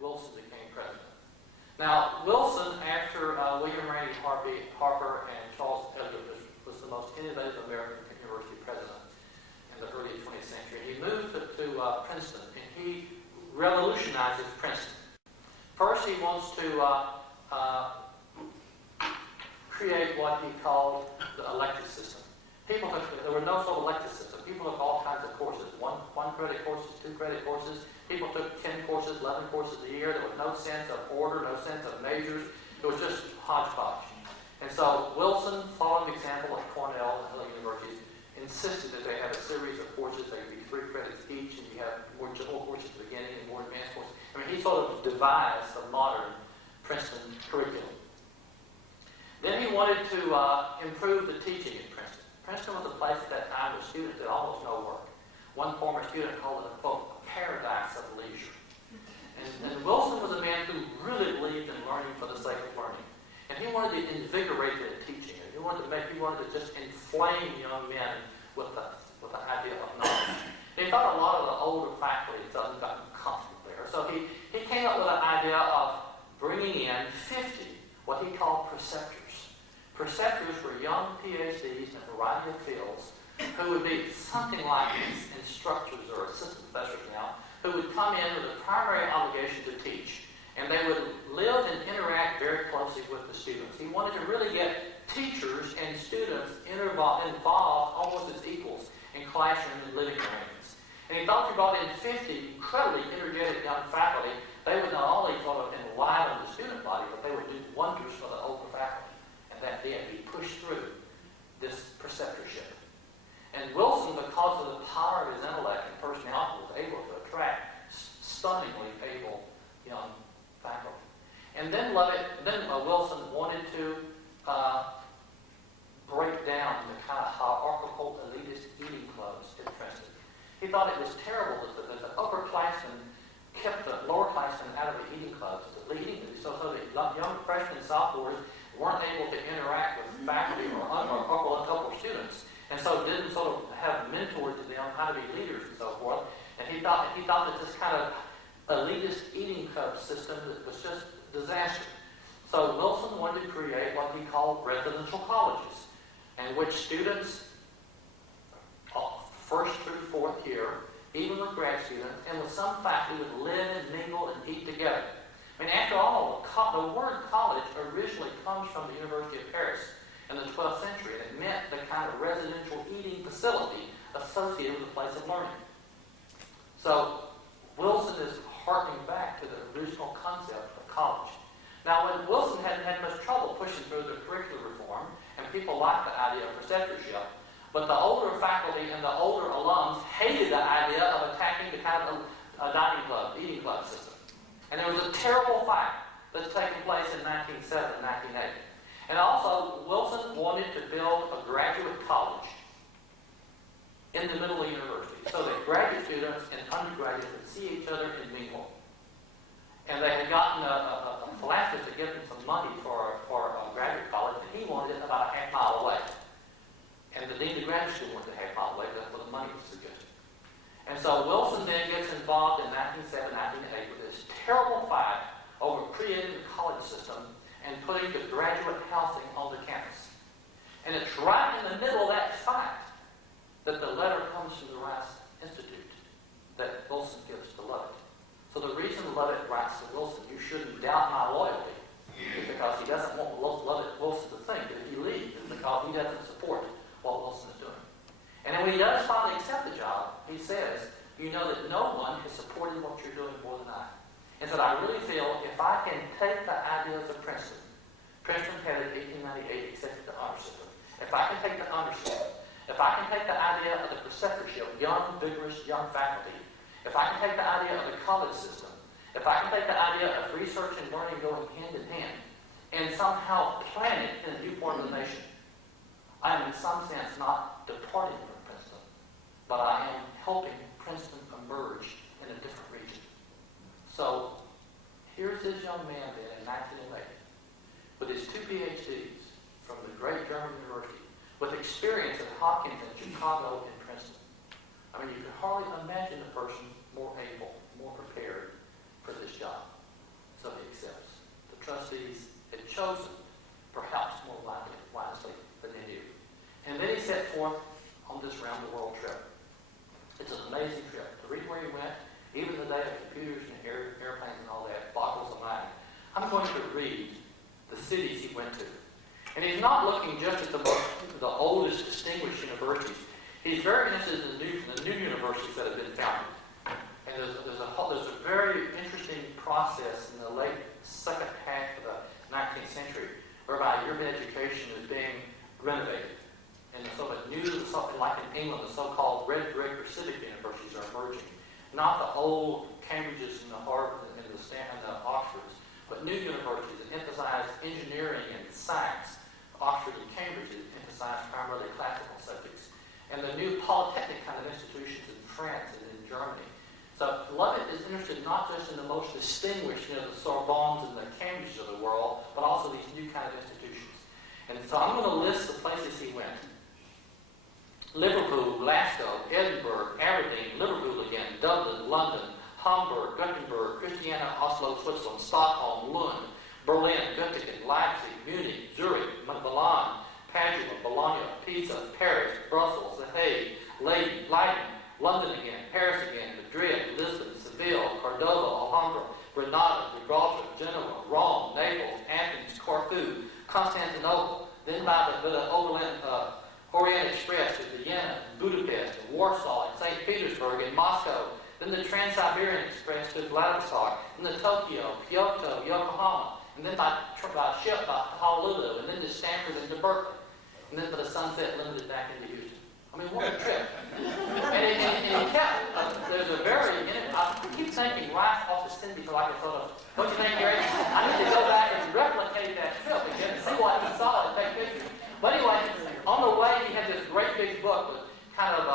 Wilson became president. Now, Wilson, after William Rainey Harper and Charles Edgar, was the most innovative American university president in the early 20th century. He moved to Princeton, and he revolutionizes Princeton. First, he wants to create what he called the elective system. There were no sort of elective system. People took all kinds of courses, one credit courses, 2 credit courses. People took 10 courses, 11 courses a year. There was no sense of order, no sense of majors. It was just hodgepodge. And so Wilson, following the example of Cornell and other universities, insisted that they have a series of courses. They could be 3 credits each, and you have more general courses at the beginning and more advanced courses. I mean, he sort of devised the modern Princeton curriculum. Then he wanted to improve the teaching at Princeton. Princeton was a place at that time where students did almost no work. One former student called it a, quote, paradise of leisure. And Wilson was a man who really believed in learning for the sake of learning. And he wanted to invigorate the teaching. He wanted to just inflame young men with the idea of knowledge. And he thought a lot of the older faculty had gotten comfortable there. So he came up with an idea of bringing in 50, what he called preceptors. Preceptors were young PhDs in a variety of fields who would be something like instructors or assistant professors now, who would come in with a primary obligation to teach. And they would live and interact very closely with the students. He wanted to really get teachers and students involved almost as equals in classroom and living arrangements. And he thought if he brought in 50 incredibly energetic young faculty, they would not only sort of enliven the student body, but they would do wonders for the older faculty. And that then he pushed through this preceptorship. And Wilson, because of the power of his intellect and personality, was able to attract stunningly able young faculty. And then Wilson wanted to break down the kind of hierarchical elitist eating clubs at Princeton. He thought it was terrible that the upperclassmen kept the lowerclassmen out of the eating clubs. So the young freshmen and sophomores weren't able to interact with faculty or upper students, and so didn't sort of have mentors to them how to be leaders and so forth. And he thought that this kind of elitist eating club system was just disaster. So Wilson wanted to create what he called residential colleges, in which students, first through 4th year, even with grad students, and with some faculty, would live and mingle and eat together. I mean, after all, the word college originally comes from the University of Paris in the 12th century, and it meant the kind of residential eating facility associated with a place of learning. So Wilson is harking back to the original concept of college. Now, when Wilson hadn't had much trouble pushing through the curricular reform, and people liked the idea of preceptorship, but the older faculty and the older alums hated the idea of attacking the kind of eating club system. And there was a terrible fight that's taken place in 1907 and 1908. And also, Wilson wanted to build a graduate college in the middle of the university so that graduate students and undergraduates would see each other and mingle. And they had gotten a philanthropist to give them some money for a graduate college, and he wanted it about a half mile away. And the dean of graduate school wanted it a half mile away, that's what the money was suggested. And so Wilson then gets involved in 1907, 1908 with this terrible fight over creating the college system and putting the graduate housing on the campus. And it's right in the middle of that fight that the letter comes from the Rice Institute that Wilson gives to Lovett. So the reason Lovett writes to Wilson, you shouldn't doubt my loyalty, is because he doesn't want Wilson to think that if he leaves, it's because he doesn't support what Wilson is doing. And then when he does finally accept the job, he says, you know that no one has supported what you're doing more than I. And so I really feel if I can take the ideas of Princeton had in 1898 accepted the honor system. If I can take the honor system, if I can take the idea of the preceptorship, young, vigorous, young faculty, if I can take the idea of the college system, if I can take the idea of research and learning going hand in hand, and somehow plant it in a new part of the nation, I am in some sense not departing from Princeton, but I am helping Princeton emerge in a different region. So here's this young man then in 1908 with his 2 PhDs from the great German university, with experience at Hopkins and Chicago and Princeton. I mean, you can hardly imagine a person more able, more prepared for this job. So he accepts. The trustees had chosen, perhaps more wisely than they knew. And then he set forth on this round-the-world trip. It's an amazing trip. To read where he went, even the day of computers and airplanes and all that, boggles the mind. I'm going to read the cities he went to. And he's not looking just at the oldest distinguished universities. He's very interested in the new universities that have been founded. And there's a very interesting process in the late second half of the 19th century whereby urban education is being renovated. And so the new, like in England, the so-called red brick or civic universities are emerging. Not the old Cambridges and the Harvard and the Oxfords, but new universities that emphasize engineering and science. Oxford and Cambridge emphasize primarily classical subjects. And the new polytechnic kind of institutions in France and in Germany. So Lovett is interested not just in the most distinguished, the Sorbonnes and the Cambridges of the world, but also these new kind of institutions. And so I'm going to list the places he went. Liverpool, Glasgow, Edinburgh, Aberdeen, Liverpool again, Dublin, London, Hamburg, Gothenburg, Christiania, Oslo, Switzerland, Stockholm, Lund, Berlin, Göttingen, Leipzig, Munich, Zurich, Milan, Padua, Bologna, Pisa, Paris, Brussels, The Hague, Leiden, London again, Paris again, Madrid, Lisbon, Seville, Cordova, Alhambra, Granada, Gibraltar, Genoa, Rome, Naples, Athens, Corfu, Constantinople, then by the Overland Orient Express to Vienna, Budapest, and Warsaw, and St. Petersburg, and Moscow, then the Trans-Siberian Express to Vladivostok, and the Tokyo, Kyoto, Yokohama, and then by ship to Honolulu, and then to Stanford and to Berkeley, and then by the Sunset Limited back into Houston. I mean, what a trip. and he kept, there's a very, I keep thinking Rice ought to send me for like a sort of, don't you think, Gary? I need to go back and replicate that trip again and see what he saw and take pictures. But anyway, on the way, he had this great big book with kind of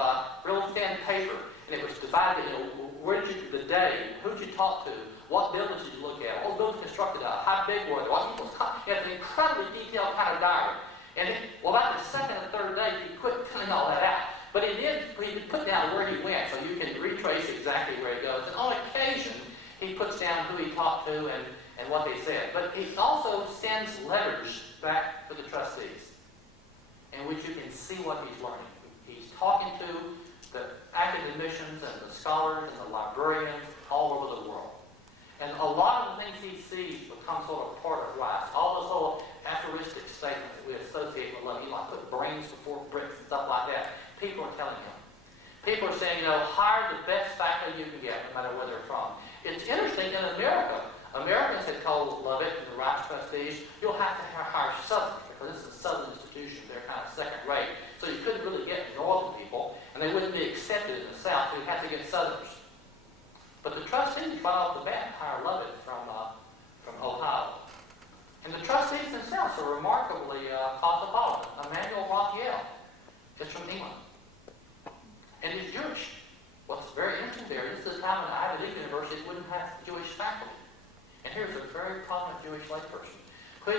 real thin paper, and it was divided, where did you do the day, who did you talk to, what buildings did you look at, what buildings constructed out, how big were they, what people's, he had an incredibly detailed kind of diary. And about the second and third day, he quit filling all that out. But he put down where he went, so you can retrace exactly where he goes. And on occasion, he puts down who he talked to and what they said. But he also sends letters back to the trustees, in which you can see what he's learning. He's talking to the academicians and the scholars and the librarians all over the world. And a lot of the things he sees become sort of part of Rice. All those little aphoristic statements that we associate with love. Like put brains before bricks and stuff like that. People are telling him. People are saying, hire the best faculty you can get, no matter where they're from. It's interesting, in America, Americans had told Lovett and the Rice trustees, you'll have to hire Southerners, because this is a Southern institution. They're kind of second rate. So you couldn't really get Northern people, and they wouldn't be accepted in the South, so you had to get Southerners. But the trustees, right off the bat, hired Lovett from Ohio. And the trustees themselves are remarkably cosmopolitan. Emmanuel Raphael is from England. And he's Jewish. What's very interesting there, this is a time when Ivy League universities wouldn't have Jewish faculty. And here's a very prominent Jewish layperson who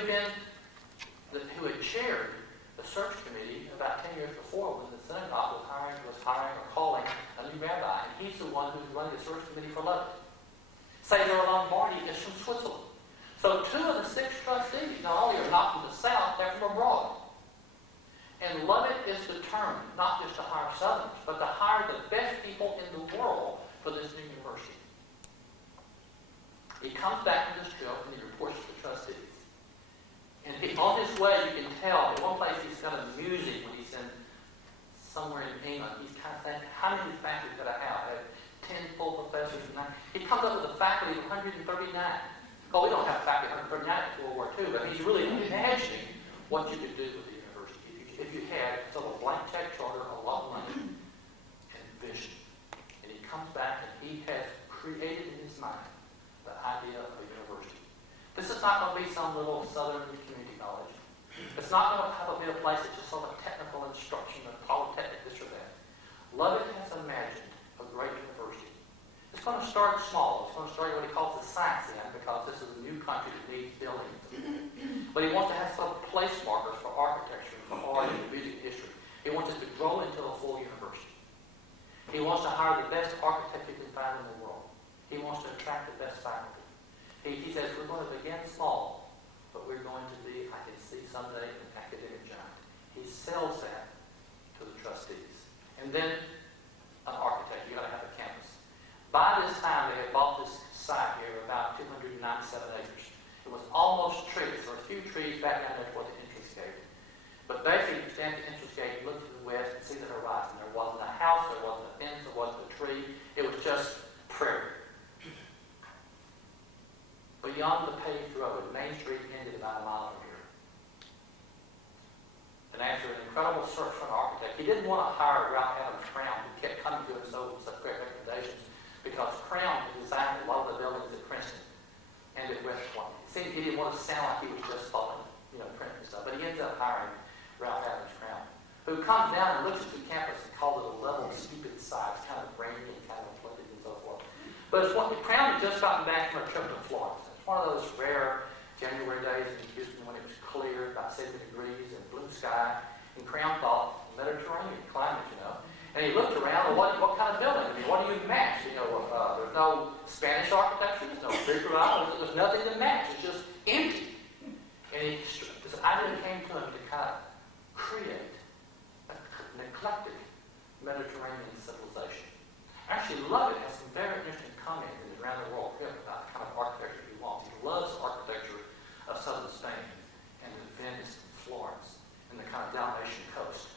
had chaired the search committee about 10 years before when the synagogue was hiring or calling a new rabbi. And he's the one who's running the search committee for Lovett. Cesar Lombardi is from Switzerland. So 2 of the 6 trustees not only are not from the South, they're from abroad. And Lovett is determined not just to hire Southerners, but to hire the best people in the world for this new university. He comes back from this trip and he reports to the trustees. And on his way, you can tell, in one place he's kind of musing when he's in somewhere in England. He's kind of thinking, how many faculty could I have? I have 10 full professors. And he comes up with a faculty of 139. Oh, we don't have faculty of 139 in World War II, but he's really imagining what you could do with the university if you had sort of a blank check charter, a lot of money, and vision. And he comes back and he has created in his mind the idea of a university. This is not going to be some little Southern community college. It's not going to have be a place that's just sort of technical instruction or polytechnic, this or that. Lovett has imagined a great university. It's going to start small. It's going to start what he calls the science end, because this is a new country that needs buildings. But he wants to have some place markers for architecture, for art, and music history. He wants it to grow into a full university. He wants to hire the best architect he can find in the world. He wants to attract the best faculty. He says, we're going to begin small, but we're going to be, I can see someday, an academic giant. He sells that to the trustees. And then an architect, you got to have a campus. By this time, they had bought this site here, about 297 acres. It was almost trees. There were a few trees back down there toward the entrance gate. But basically, you stand at the entrance gate, look to the west, and see the horizon. There wasn't a house, there wasn't a fence, there wasn't a tree. It was just prairie. Beyond the paved road, Main Street ended about a mile from here. And after an incredible search for an architect, he didn't want to hire Ralph Adams Crown, who kept coming to him with such great recommendations, because Crown designed a lot of the buildings at Princeton and at West Point. It seemed he didn't want to sound like he was just following, Princeton stuff. But he ends up hiring Ralph Adams Crown, who comes down and looks at the campus and calls it a level, stupid site. It's kind of grainy and kind of flooded and so forth. But it's what the Crown had just gotten back from a trip to Florence. One of those rare January days in Houston when it was clear, about 70 degrees and blue sky. And Crown thought, Mediterranean climate, And he looked around, well, what kind of building? I mean, what do you match? There's no Spanish architecture, there's no Greek revival, there's nothing to match. It's just empty. And this idea came to him to kind of create an eclectic Mediterranean civilization. Actually, Lovett has some very interesting comments in his Around the World trip about the kind of architecture he wants. He loves the architecture of southern Spain and the Venice and Florence and the kind of Dalmatian coast.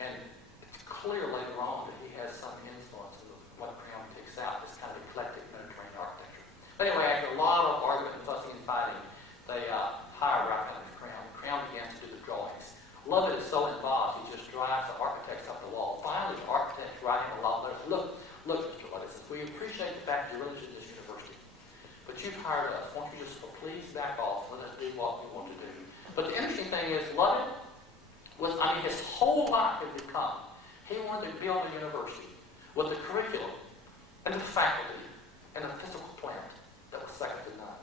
And it's clear later on that he has some influence of what Crown picks out, this kind of eclectic Mediterranean architecture. But anyway, after a lot of argument and fussing and fighting, they hire Ralph Adams Crown. Crown begins to do the drawings. Lovett is so involved, he just drives the architects up the wall. Finally, the architects writing a law letter. Look, Mr. Lovett, we appreciate the fact you're really interested in this university, but you've hired us. Won't you just please back off and let us do what we want to do? But the interesting thing is, Lovett was, his whole life had become, he wanted to build a university with the curriculum and the faculty and the physical plant that was second to none.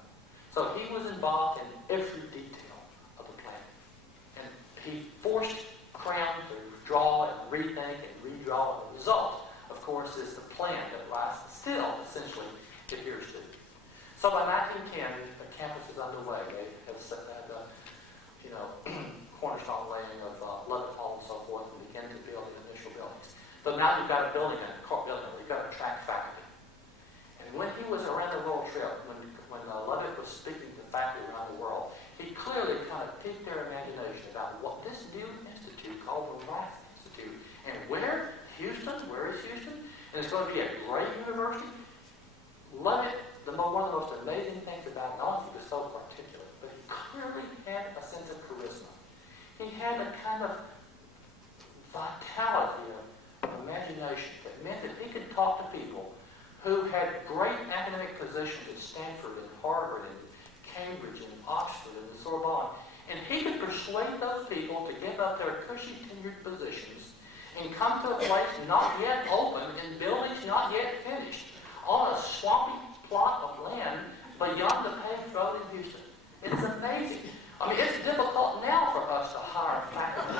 So he was involved in every detail of the plan. And he forced Crown to draw and rethink and redraw. The result, of course, is the plan that Rice still essentially adheres to. So by 1910, the campus is underway. They have set that, cornerstone laying of Lovett Hall and so forth, and begin to build the initial buildings. So now you've got a building, a court building, where you've got to attract faculty. And when he was around the world trip, when Lovett was speaking to faculty around the world, he clearly kind of piqued their imagination about what this new institute called the Rice Institute. And where? Houston? Where is Houston? And it's going to be a great university. Lovett, one of the most amazing things about it, not only was he so articulate, but he clearly had a sense of charisma. He had a kind of vitality of imagination that meant that he could talk to people who had great academic positions at Stanford and Harvard and Cambridge and Oxford and the Sorbonne. And he could persuade those people to give up their cushy tenured positions and come to a place not yet open and buildings not yet finished on a swampy plot of land beyond the paved road in Houston. It's amazing. It's difficult now for us to hire faculty,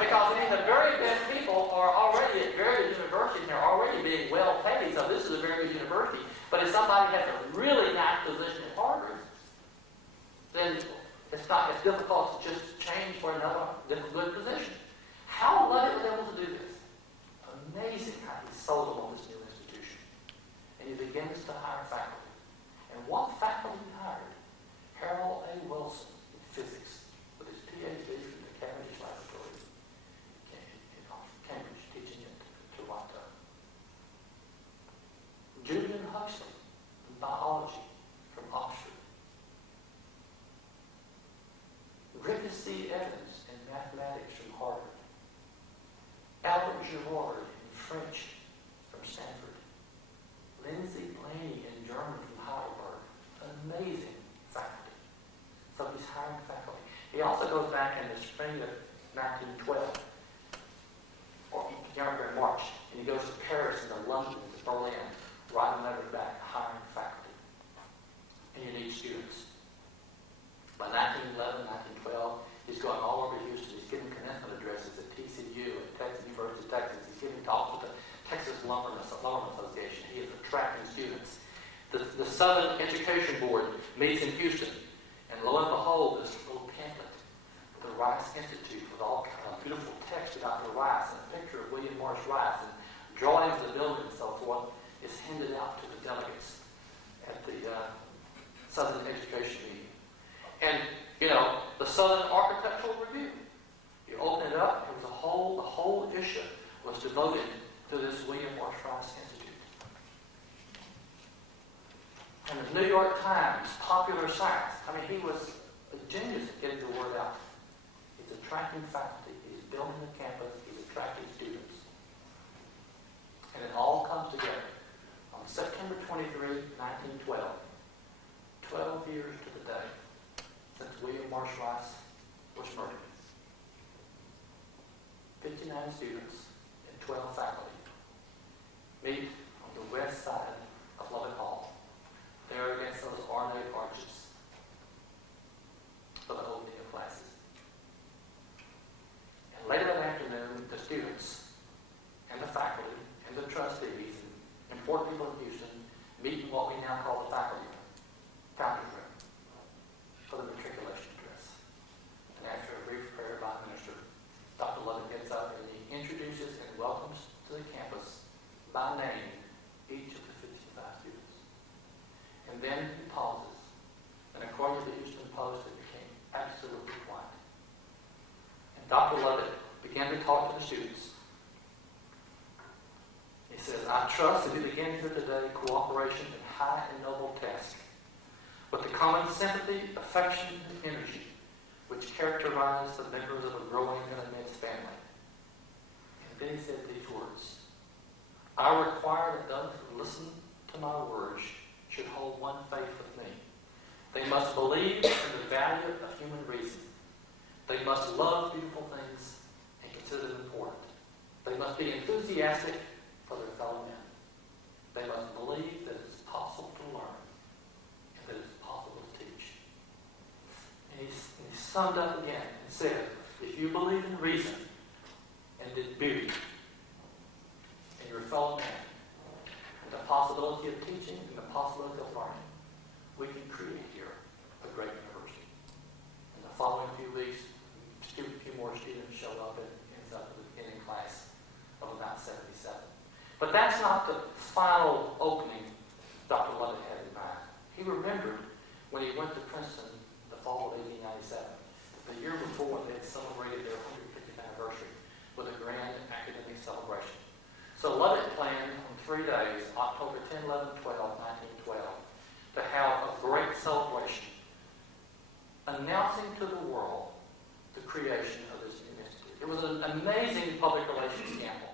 because the very best people are already at very good universities and they're already being well paid, so this is a very good university. But if somebody has a really nice position at Harvard, then it's difficult to just change for another good position. How Lovett was able to do this? Amazing how he sold them on this new institution. And he begins to hire faculty. And what faculty he hired? Harold A. Wilson in physics, with his Ph.D. from the Cambridge Laboratory, Cambridge, teaching it to write up. Julian Huxley in biology from Oxford. Griffith C. Evans in mathematics from Harvard. Albert Girard in French from Stanford. Lindsay Blaney in German from Heidelberg. Amazing faculty. So he's hiring faculty. He also goes back in the spring of 1912, or January, March, and he goes to Paris and to London and to Berlin, writing letters back, hiring faculty. And you need students. By 1911, 1912, he's going all over Houston. He's giving commencement addresses at TCU, at Texas University of Texas. He's giving talks with the Texas Lumberman Association. He is attracting students. The Southern Education Board meets in Houston, and lo and behold, this little pamphlet, the Rice Institute, with all beautiful text about Dr. Rice and a picture of William Marsh Rice and drawings of the building and so forth, is handed out to the delegates at the Southern Education meeting. And, you know, the Southern Architectural Review, you open it up, the whole issue was devoted to this William Marsh Rice Institute. And the New York Times, Popular Science, I mean, he was a genius at getting the word out. He's attracting faculty, he's building the campus, he's attracting students. And it all comes together on September 23, 1912, 12 years to the day since William Marsh Rice was murdered. 59 students and 12 faculty meet on the west side of Lovett Hall, there against those ornate arches for the opening of classes. And later that afternoon, the students and the faculty and the trustees and important people in Houston meet in what we now call the faculty room, founder's room, for the matriculation address. And after a brief prayer by the minister, Dr. Lovett gets up and he introduces and welcomes to the campus by name each of the 55 students. And then he pauses, and according to the Houston Post, it became absolutely quiet. And Dr. Lovett began to talk to the students. He says, I trust that we begin here today cooperation in high and noble task, with the common sympathy, affection, and energy which characterize the members of a growing and immense family. And then he said these words, I require that those who listen to my words should hold one faith with me. They must believe in the value of human reason. They must love beautiful things and consider them important. They must be enthusiastic for their fellow men. They must believe that it's possible to learn and that it's possible to teach. And he summed up again and said, if you believe in reason and in beauty in your fellow man, and the possibility of teaching and the possibility of learning, we can create here a great university. In the following few weeks, a few more students show up and ends up with the beginning class of about 77. But that's not the final opening Dr. Lovett had in mind. He remembered when he went to Princeton the fall of 1897, the year before they had celebrated their 150th anniversary with a grand academic celebration. So Lovett planned on 3 days, October 10, 11, 12, 1912, to have a great celebration announcing to the world the creation of this new institute. It was an amazing public relations campaign.